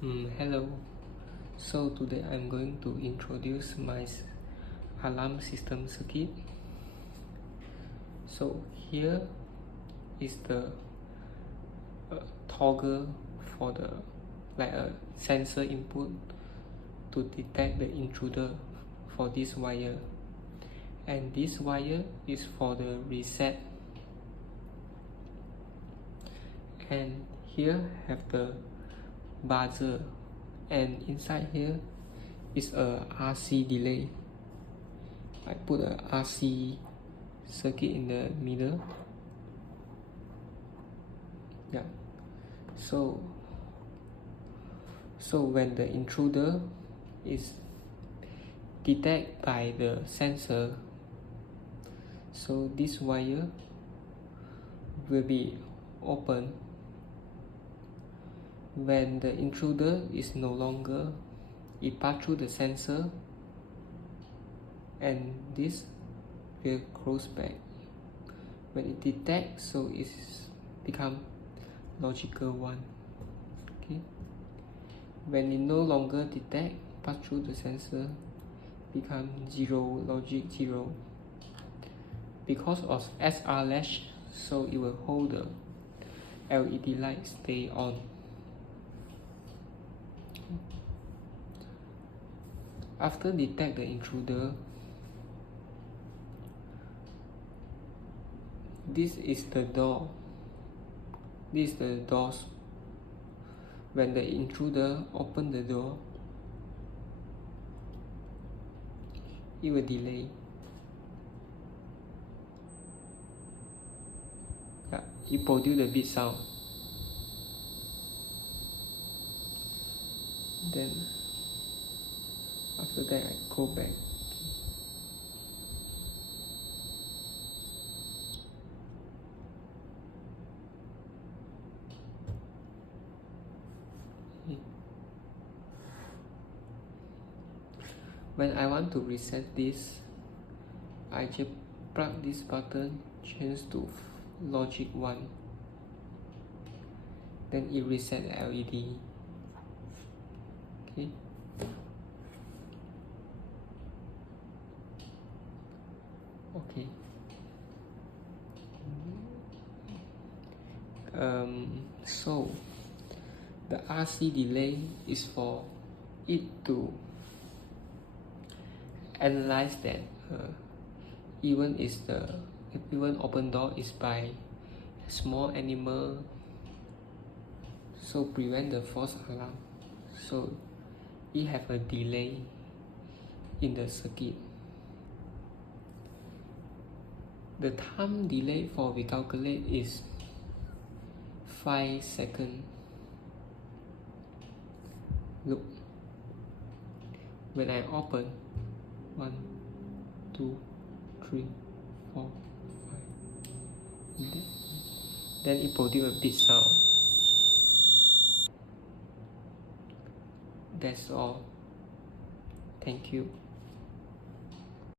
Hello. So today I'm going to introduce my alarm system circuit. So here is the toggle for the like a sensor input to detect the intruder for this wire, and this wire is for the reset, and here have the buzzer, and inside here is a RC delay. I put a RC circuit in the middle. Yeah. So when the intruder is detected by the sensor, so this wire will be open. When the intruder is no longer, it pass through the sensor, and this will close back. When it detects, so it's become logical 1. Okay. When it no longer detect, pass through the sensor, become 0, logic 0. Because of SR latch, so it will hold the LED light stay on. After detect the intruder, this is the door. This is the doors. When the intruder open the door, it will delay. Yeah, it produce a beep sound. Then after that I go back. When I want to reset this, I just plug this button, change to logic 1. Then it reset the LED. Okay. Okay. So the RC delay is for it to analyze that even open door is by small animal, so prevent the false alarm. So it have a delay in the circuit. The time delay for we calculate is 5 seconds. Look, when I open 1, 2, 3, 4, 5, then it produce a beep sound. That's all. Thank you.